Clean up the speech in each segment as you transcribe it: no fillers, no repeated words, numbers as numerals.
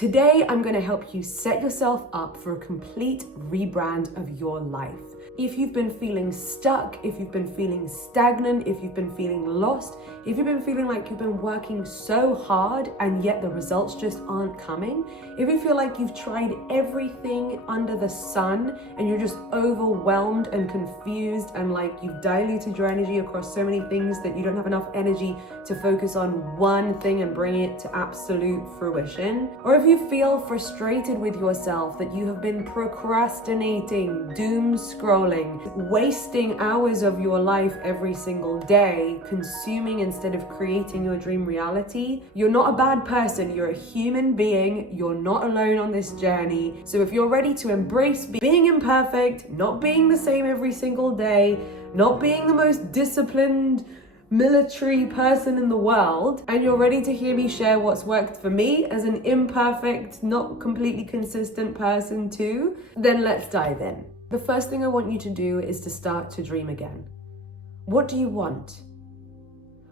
Today, I'm going to help you set yourself up for a complete rebrand of your life. If you've been feeling stuck, if you've been feeling stagnant, if you've been feeling lost, if you've been feeling like you've been working so hard and yet the results just aren't coming, if you feel like you've tried everything under the sun and you're just overwhelmed and confused and like you've diluted your energy across so many things that you don't have enough energy to focus on one thing and bring it to absolute fruition, or if you feel frustrated with yourself that you have been procrastinating, doom scrolling, wasting hours of your life every single day, consuming instead of creating your dream reality, you're not a bad person. You're a human being. You're not alone on this journey. So if you're ready to embrace being imperfect, not being the same every single day, not being the most disciplined military person in the world, and you're ready to hear me share what's worked for me as an imperfect, not completely consistent person too, then let's dive in. The first thing I want you to do is to start to dream again. What do you want?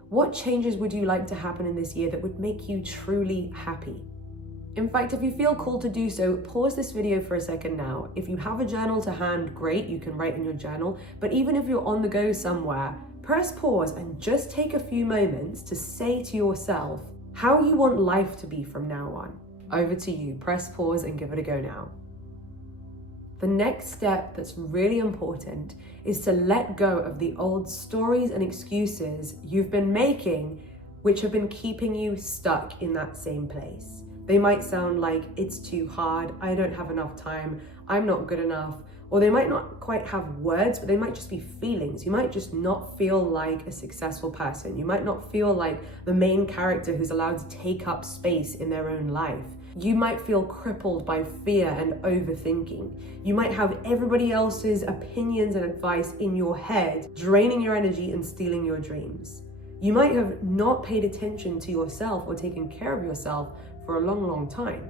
What changes would you like to happen in this year that would make you truly happy? In fact, if you feel called to do so, pause this video for a second now. If you have a journal to hand, great, you can write in your journal. But even if you're on the go somewhere, press pause and just take a few moments to say to yourself how you want life to be from now on. Over to you. Press pause and give it a go now. The next step that's really important is to let go of the old stories and excuses you've been making, which have been keeping you stuck in that same place. They might sound like it's too hard, I don't have enough time, I'm not good enough, or they might not quite have words, but they might just be feelings. You might just not feel like a successful person. You might not feel like the main character who's allowed to take up space in their own life. You might feel crippled by fear and overthinking. You might have everybody else's opinions and advice in your head, draining your energy and stealing your dreams. You might have not paid attention to yourself or taken care of yourself for a long, long time.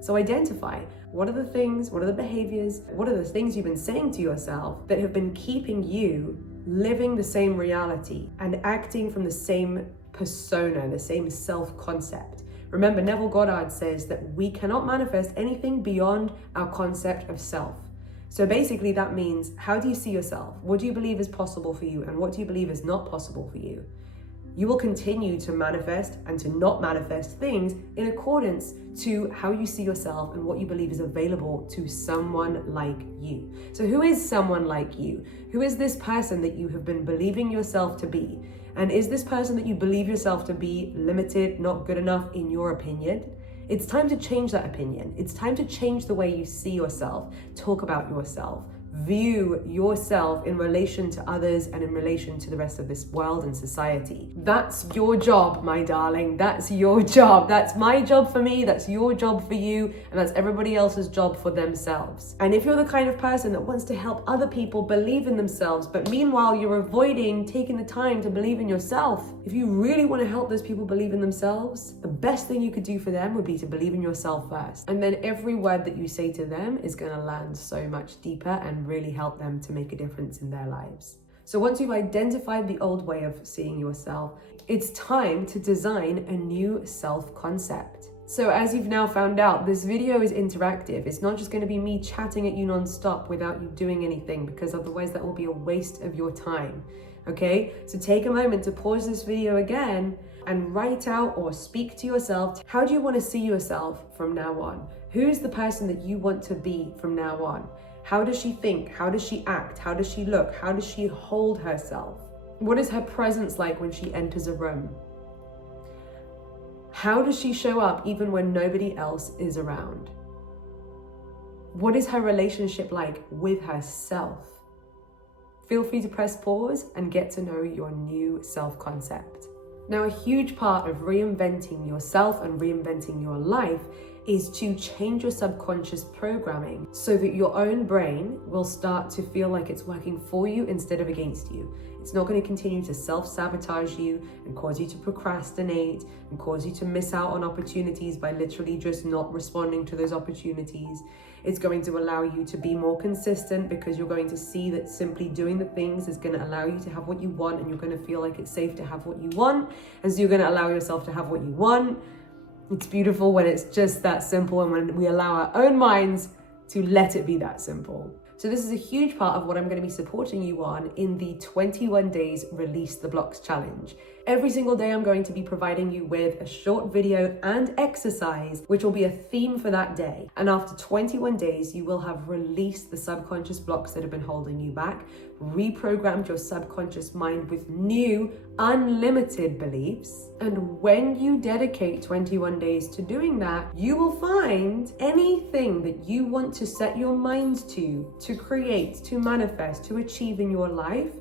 So identify, what are the things, what are the behaviors, what are the things you've been saying to yourself that have been keeping you living the same reality and acting from the same persona, the same self-concept. Remember, Neville Goddard says that we cannot manifest anything beyond our concept of self. So basically that means, how do you see yourself? What do you believe is possible for you? And what do you believe is not possible for you? You will continue to manifest and to not manifest things in accordance to how you see yourself and what you believe is available to someone like you. So who is someone like you? Who is this person that you have been believing yourself to be? And is this person that you believe yourself to be limited, not good enough in your opinion? It's time to change that opinion. It's time to change the way you see yourself, talk about yourself, view yourself in relation to others and in relation to the rest of this world and society. That's your job, my darling. That's your job. That's my job for me. That's your job for you. And that's everybody else's job for themselves. And if you're the kind of person that wants to help other people believe in themselves, but meanwhile you're avoiding taking the time to believe in yourself, if you really want to help those people believe in themselves, the best thing you could do for them would be to believe in yourself first. And then every word that you say to them is going to land so much deeper and really help them to make a difference in their lives. So once you've identified the old way of seeing yourself, it's time to design a new self-concept. So as you've now found out, this video is interactive. It's not just going to be me chatting at you non-stop without you doing anything, because otherwise that will be a waste of your time. Okay? So take a moment to pause this video again and write out or speak to yourself. How do you want to see yourself from now on? Who's the person that you want to be from now on? How does she think? How does she act? How does she look? How does she hold herself? What is her presence like when she enters a room? How does she show up even when nobody else is around? What is her relationship like with herself? Feel free to press pause and get to know your new self-concept. Now, a huge part of reinventing yourself and reinventing your life is to change your subconscious programming so that your own brain will start to feel like it's working for you instead of against you. It's not going to continue to self-sabotage you and cause you to procrastinate and cause you to miss out on opportunities by literally just not responding to those opportunities. It's going to allow you to be more consistent because you're going to see that simply doing the things is going to allow you to have what you want, and you're going to feel like it's safe to have what you want. And so you're going to allow yourself to have what you want. It's beautiful when it's just that simple and when we allow our own minds to let it be that simple. So this is a huge part of what I'm going to be supporting you on in the 21 days Release the Blocks challenge. Every single day I'm going to be providing you with a short video and exercise, which will be a theme for that day. And after 21 days, you will have released the subconscious blocks that have been holding you back, reprogrammed your subconscious mind with new, unlimited beliefs. And when you dedicate 21 days to doing that, you will find anything that you want to set your mind to create, to manifest, to achieve in your life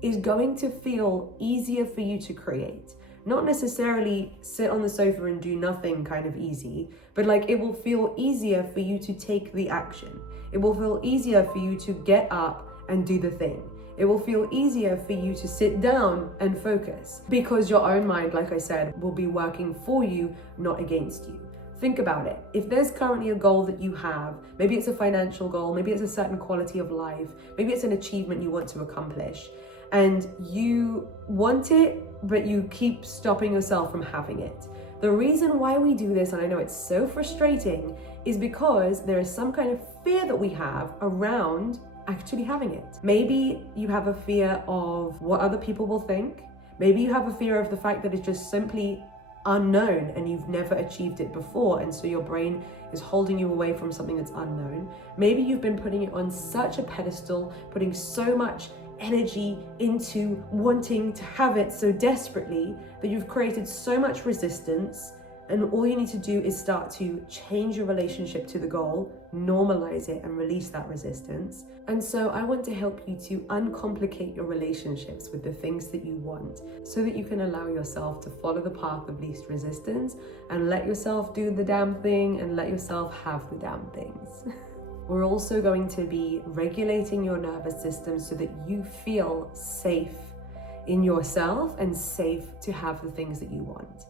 is going to feel easier for you to create. Not necessarily sit on the sofa and do nothing kind of easy, but like it will feel easier for you to take the action. It will feel easier for you to get up and do the thing. It will feel easier for you to sit down and focus because your own mind, like I said, will be working for you, not against you. Think about it. If there's currently a goal that you have, maybe it's a financial goal, maybe it's a certain quality of life, maybe it's an achievement you want to accomplish, and you want it, but you keep stopping yourself from having it. The reason why we do this, and I know it's so frustrating, is because there is some kind of fear that we have around actually having it. Maybe you have a fear of what other people will think. Maybe you have a fear of the fact that it's just simply unknown and you've never achieved it before, and so your brain is holding you away from something that's unknown. Maybe you've been putting it on such a pedestal, putting so much energy into wanting to have it so desperately that you've created so much resistance, and all you need to do is start to change your relationship to the goal, normalize it, and release that resistance. And so I want to help you to uncomplicate your relationships with the things that you want so that you can allow yourself to follow the path of least resistance and let yourself do the damn thing and let yourself have the damn things. We're also going to be regulating your nervous system so that you feel safe in yourself and safe to have the things that you want.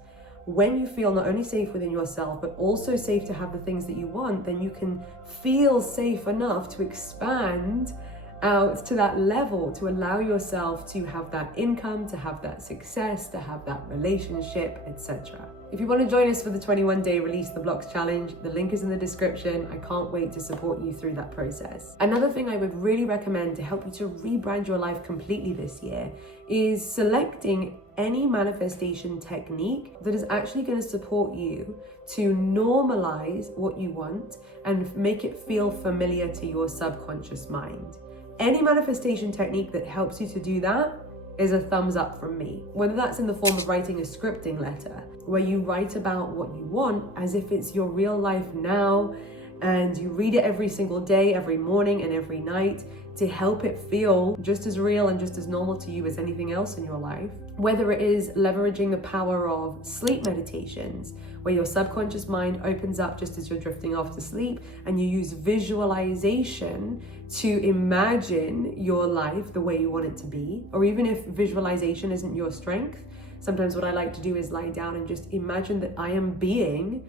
When you feel not only safe within yourself, but also safe to have the things that you want, then you can feel safe enough to expand out to that level, to allow yourself to have that income, to have that success, to have that relationship, etc. If you want to join us for the 21-day Release the Blocks challenge, the link is in the description. I can't wait to support you through that process. Another thing I would really recommend to help you to rebrand your life completely this year is selecting any manifestation technique that is actually going to support you to normalize what you want and make it feel familiar to your subconscious mind. Any manifestation technique that helps you to do that is a thumbs up from me. Whether that's in the form of writing a scripting letter, where you write about what you want as if it's your real life now, and you read it every single day, every morning and every night to help it feel just as real and just as normal to you as anything else in your life. Whether it is leveraging the power of sleep meditations, where your subconscious mind opens up just as you're drifting off to sleep, and you use visualization to imagine your life the way you want it to be. Or even if visualization isn't your strength, sometimes what I like to do is lie down and just imagine that I am being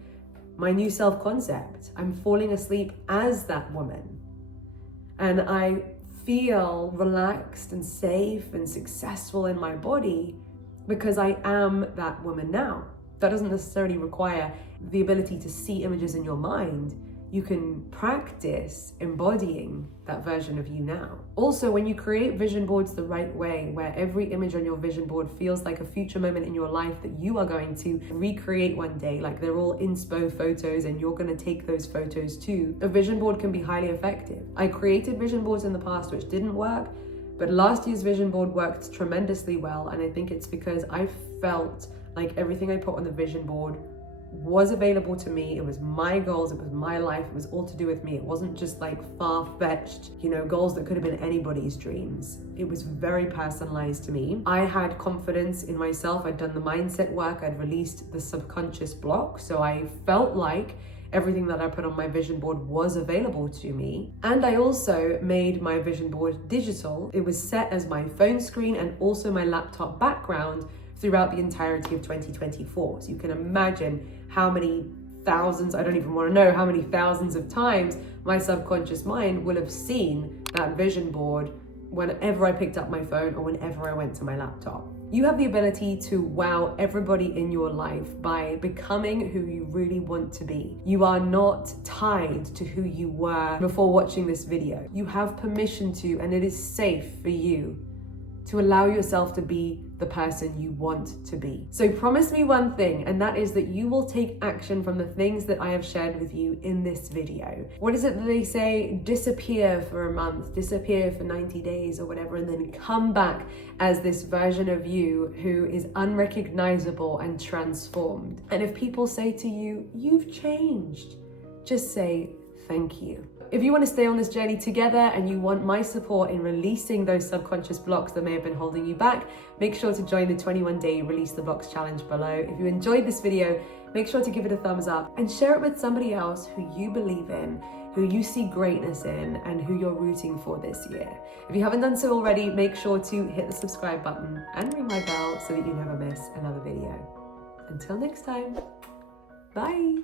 my new self-concept. I'm falling asleep as that woman. And I feel relaxed and safe and successful in my body because I am that woman now. That doesn't necessarily require the ability to see images in your mind. You can practice embodying that version of you now. Also, when you create vision boards the right way, where every image on your vision board feels like a future moment in your life that you are going to recreate one day, like they're all inspo photos and you're going to take those photos too, a vision board can be highly effective. I created vision boards in the past which didn't work, but last year's vision board worked tremendously well, and I think it's because I felt like everything I put on the vision board was available to me. It was my goals, it was my life, it was all to do with me. It wasn't just like far-fetched, goals that could have been anybody's dreams. It was very personalized to me. I had confidence in myself. I'd done the mindset work, I'd released the subconscious block, so I felt like everything that I put on my vision board was available to me. And I also made my vision board digital. It was set as my phone screen and also my laptop background throughout the entirety of 2024. So you can imagine how many thousands, I don't even want to know how many thousands of times my subconscious mind will have seen that vision board whenever I picked up my phone or whenever I went to my laptop. You have the ability to wow everybody in your life by becoming who you really want to be. You are not tied to who you were before watching this video. You have permission to, and it is safe for you to allow yourself to be the person you want to be. So promise me one thing, and that is that you will take action from the things that I have shared with you in this video. What is it that they say? Disappear for a month, disappear for 90 days or whatever, and then come back as this version of you who is unrecognizable and transformed. And if people say to you, you've changed, just say thank you. If you want to stay on this journey together and you want my support in releasing those subconscious blocks that may have been holding you back, make sure to join the 21-day Release the Blocks challenge below. If you enjoyed this video, make sure to give it a thumbs up and share it with somebody else who you believe in, who you see greatness in, and who you're rooting for this year. If you haven't done so already, make sure to hit the subscribe button and ring my bell so that you never miss another video. Until next time, bye.